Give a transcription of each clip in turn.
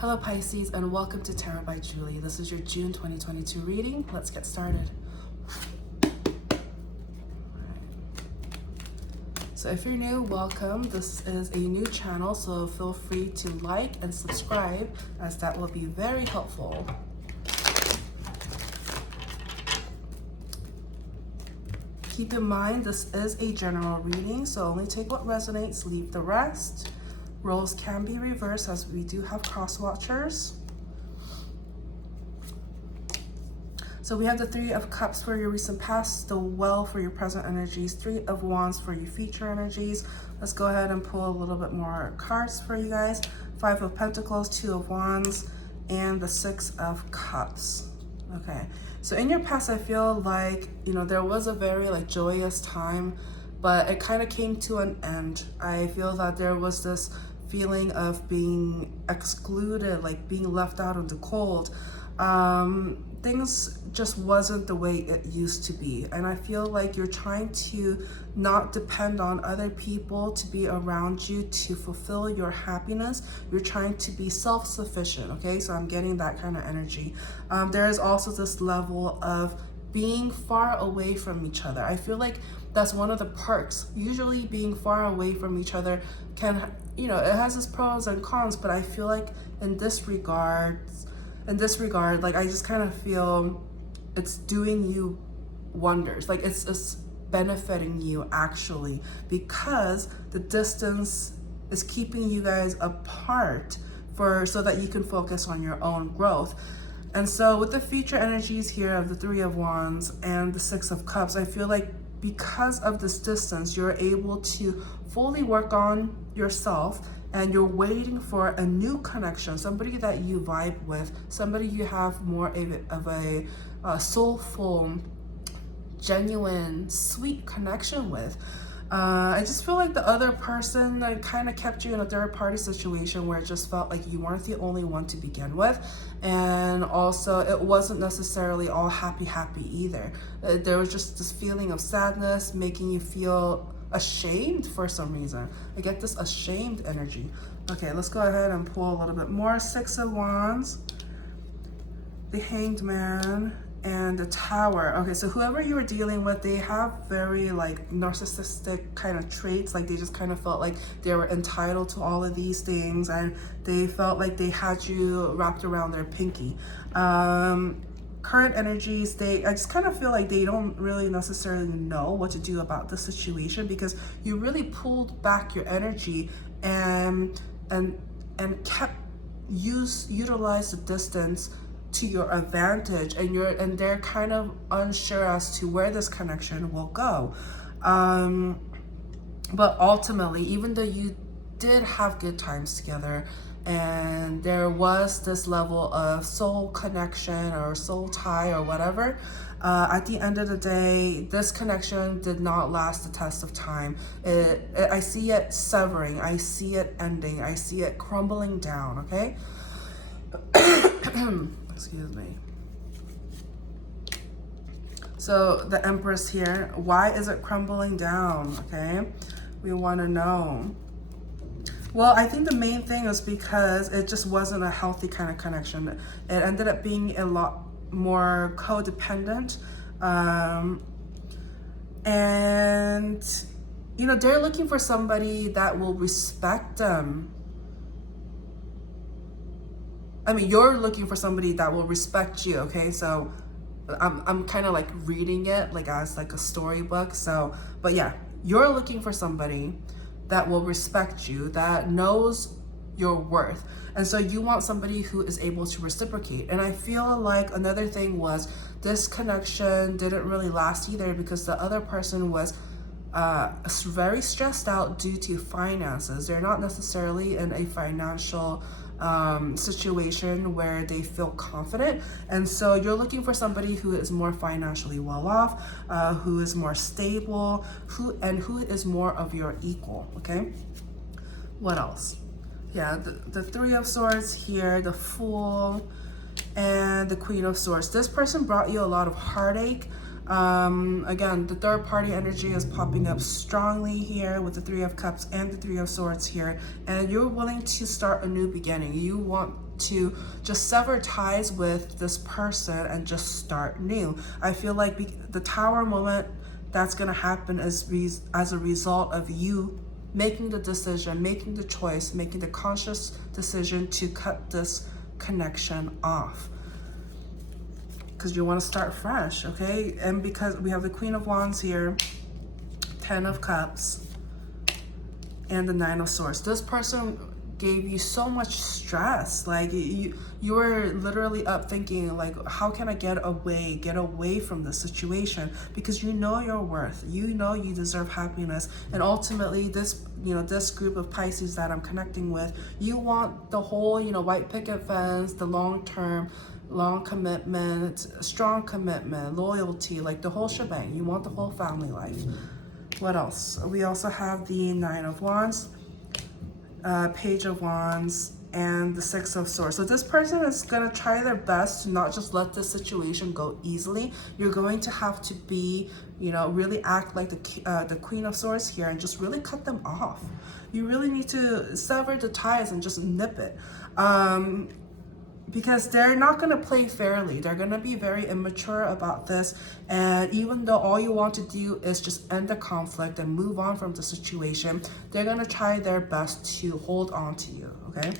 Hello Pisces, and welcome to Tarot by Julie. This is your June 2022 reading. Let's get started. So if you're new, welcome. This is a new channel, so feel free to like and subscribe, as that will be very helpful. Keep in mind, this is a general reading, so only take what resonates, leave the rest. Roles can be reversed, as we do have cross watchers. So we have the Three of Cups for your recent past, the Well for your present energies, Three of Wands for your future energies. Let's go ahead and pull a little bit more cards for you guys. Five of Pentacles, Two of Wands, and the Six of Cups. Okay, so in your past, I feel like, there was a very joyous time, but it kind of came to an end. I feel that there was this feeling of being excluded, like being left out in the cold. Things just wasn't the way it used to be. And I feel like you're trying to not depend on other people to be around you to fulfill your happiness. You're trying to be self-sufficient, okay? So I'm getting that kind of energy. There is also this level of being far away from each other. I feel like that's one of the perks. Usually being far away from each other can, it has its pros and cons, but I feel like in this regard, like I just kind of feel it's doing you wonders. Like it's benefiting you actually, because the distance is keeping you guys apart so that you can focus on your own growth. And so with the future energies here of the Three of Wands and the Six of Cups, I feel like because of this distance, you're able to fully work on yourself, and you're waiting for a new connection, somebody that you vibe with, somebody you have more of a soulful, genuine, sweet connection with. I just feel like the other person kind of kept you in a third party situation where it just felt like you weren't the only one to begin with. And also it wasn't necessarily all happy either. There was just this feeling of sadness, making you feel ashamed for some reason. I get this ashamed energy. Okay, let's go ahead and pull a little bit more. Six of Wands, the Hanged Man, and the Tower. Okay, so whoever you were dealing with, they have very narcissistic kind of traits. Like they just kind of felt like they were entitled to all of these things, and they felt like they had you wrapped around their pinky. Current energies, I just kind of feel like they don't really necessarily know what to do about the situation, because you really pulled back your energy and kept utilize the distance to your advantage, and they're kind of unsure as to where this connection will go. But ultimately, even though you did have good times together, and there was this level of soul connection or soul tie or whatever, at the end of the day, this connection did not last the test of time. I see it severing, I see it ending, I see it crumbling down, okay? Excuse me. So the Empress here, why is it crumbling down? Okay, we want to know. Well, I think the main thing is because it just wasn't a healthy kind of connection. It ended up being a lot more codependent. And, they're looking for somebody that will respect them. I mean, you're looking for somebody that will respect you, okay? So I'm kind of reading it as a storybook. So, but yeah, you're looking for somebody that will respect you, that knows your worth. And so you want somebody who is able to reciprocate. And I feel like another thing was this connection didn't really last either, because the other person was very stressed out due to finances. They're not necessarily in a financial situation where they feel confident, and so you're looking for somebody who is more financially well off, who is more stable, who is more of your equal. Okay, what else? Yeah, the Three of Swords here, the Fool, and the Queen of Swords. This person brought you a lot of heartache. Again, the third party energy is popping up strongly here with the Three of Cups and the Three of Swords here. And you're willing to start a new beginning. You want to just sever ties with this person and just start new. I feel like the Tower moment that's going to happen is as a result of you making the decision, making the choice, making the conscious decision to cut this connection off. Because you want to start fresh, okay? And because we have the Queen of Wands here, Ten of Cups, and the Nine of Swords. This person gave you so much stress. Like you were literally up thinking like, how can I get away from this situation? Because you know your worth, you know you deserve happiness, and ultimately this, you know, this group of Pisces that I'm connecting with, you want the whole, you know, white picket fence, the long commitment, strong commitment, loyalty, like the whole shebang. You want the whole family life. What else? We also have the Nine of Wands, Page of Wands, and the Six of Swords. So this person is going to try their best to not just let this situation go easily. You're going to have to be, you know, really act like the Queen of Swords here and just really cut them off. You really need to sever the ties and just nip it. Because they're not going to play fairly. They're going to be very immature about this. And even though all you want to do is just end the conflict and move on from the situation, they're going to try their best to hold on to you, okay?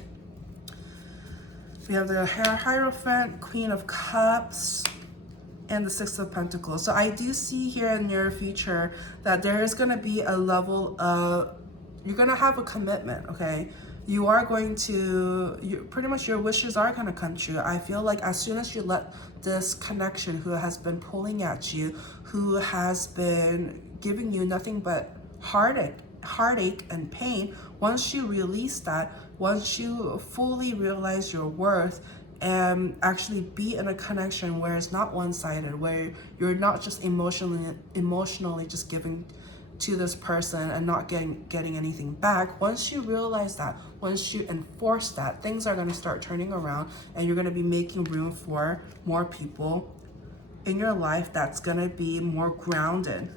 We have the Hierophant, Queen of Cups, and the Six of Pentacles. So I do see here in your future that there is going to be a level of, you're going to have a commitment, okay? You are going to, pretty much your wishes are going to come true. I feel like as soon as you let this connection who has been pulling at you, who has been giving you nothing but heartache and pain, once you release that, once you fully realize your worth and actually be in a connection where it's not one-sided, where you're not just emotionally just giving to this person and not getting anything back. Once you realize that, once you enforce that, things are going to start turning around, and you're going to be making room for more people in your life that's going to be more grounded,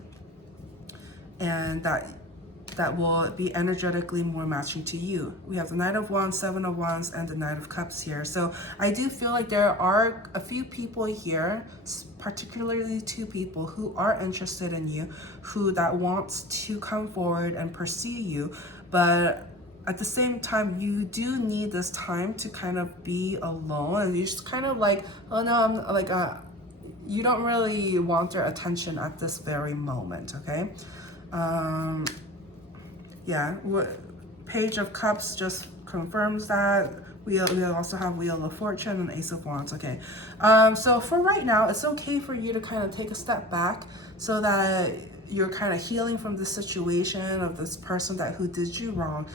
and that will be energetically more matching to you. We have the Knight of Wands, Seven of Wands, and the Knight of Cups here. So I do feel like there are a few people here, particularly two people who are interested in you, who that wants to come forward and pursue you. But at the same time, you do need this time to kind of be alone, and you're just kind of like, oh no, I'm like, you don't really want their attention at this very moment, okay? Yeah, Page of Cups just confirms that. We also have Wheel of Fortune and Ace of Wands, okay? So for right now, it's okay for you to kind of take a step back so that you're kind of healing from the situation of this person who did you wrong,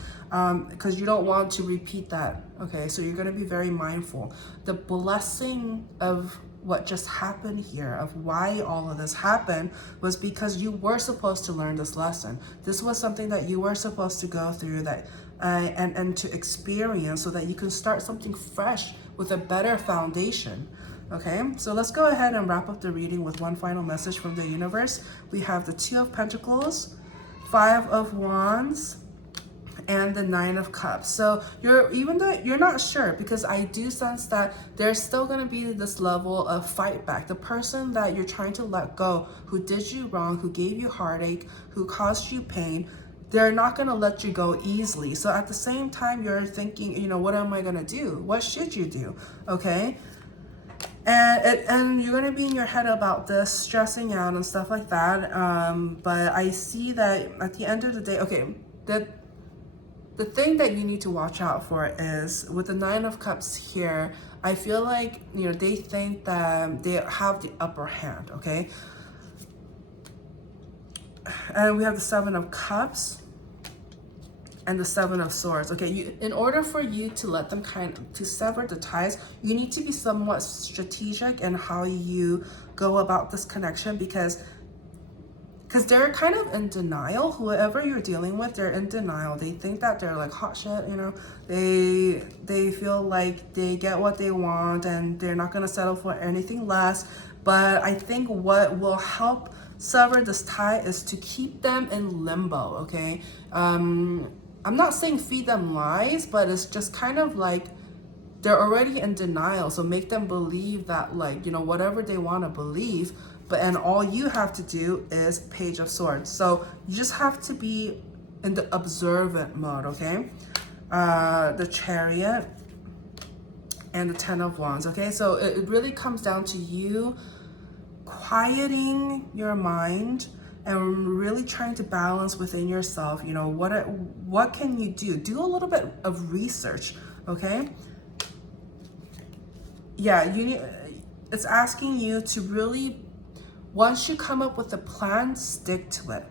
because you don't want to repeat that, okay? So you're going to be very mindful. The blessing of what just happened here, of why all of this happened, was because you were supposed to learn this lesson. This was something that you were supposed to go through, that and to experience, so that you can start something fresh with a better foundation. Okay, so let's go ahead and wrap up the reading with one final message from the universe. We have the Two of Pentacles, Five of Wands, and the Nine of Cups. So even though you're not sure, because I do sense that there's still going to be this level of fight back. The person that you're trying to let go, who did you wrong, who gave you heartache, who caused you pain, they're not going to let you go easily. So at the same time, you're thinking, you know, what am I going to do? What should you do? Okay. And you're going to be in your head about this, stressing out and stuff like that. But I see that at the end of the day, okay, the thing that you need to watch out for is with the Nine of Cups here, I feel like, you know, they think that they have the upper hand, okay? And we have the Seven of Cups and the Seven of Swords. Okay, in order for you to let them to sever the ties, you need to be somewhat strategic in how you go about this connection, because they're kind of in denial. Whoever you're dealing with, they're in denial. They think that they're like hot shit, you know. They feel like they get what they want and they're not going to settle for anything less. But I think what will help sever this tie is to keep them in limbo, okay? I'm not saying feed them lies, but it's just kind of like they're already in denial. So make them believe that, like, you know, whatever they want to believe, and all you have to do is Page of Swords. So you just have to be in the observant mode, okay? The Chariot and the Ten of Wands, okay? So it really comes down to you quieting your mind and really trying to balance within yourself. You know, what can you do? Do a little bit of research, okay? Yeah, it's asking you to really, once you come up with a plan, stick to it.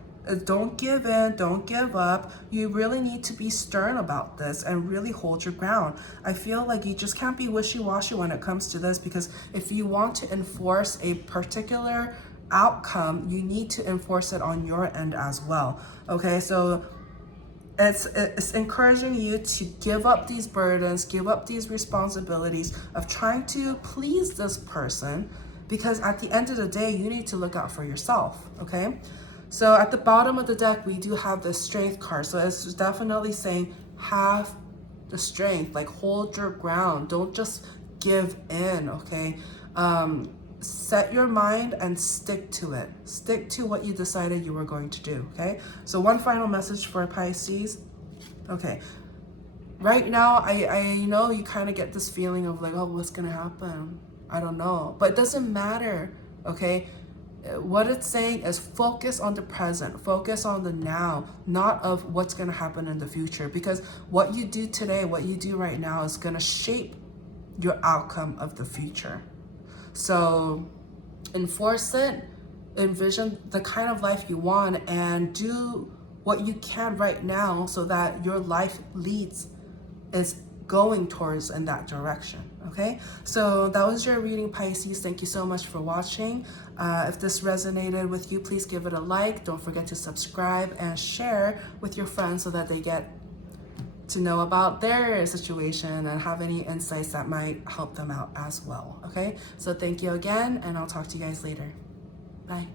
Don't give in, don't give up. You really need to be stern about this and really hold your ground. I feel like you just can't be wishy-washy when it comes to this, because if you want to enforce a particular outcome, you need to enforce it on your end as well. Okay, so it's encouraging you to give up these burdens, give up these responsibilities of trying to please this person, because at the end of the day, you need to look out for yourself, okay? So at the bottom of the deck, we do have the Strength card. So it's definitely saying have the strength, like hold your ground. Don't just give in, okay? Set your mind and stick to it. Stick to what you decided you were going to do, okay? So one final message for Pisces. Okay. Right now, I know you kind of get this feeling of like, oh, what's going to happen? I don't know. But it doesn't matter, okay? What it's saying is focus on the present, focus on the now, not of what's going to happen in the future, because what you do today, what you do right now is going to shape your outcome of the future. So enforce it, envision the kind of life you want, and do what you can right now so that your life is going towards in that direction. Okay, so that was your reading, Pisces. Thank you so much for watching. If this resonated with you, please give it a like. Don't forget to subscribe and share with your friends so that they get to know about their situation and have any insights that might help them out as well. Okay, so thank you again, and I'll talk to you guys later. Bye.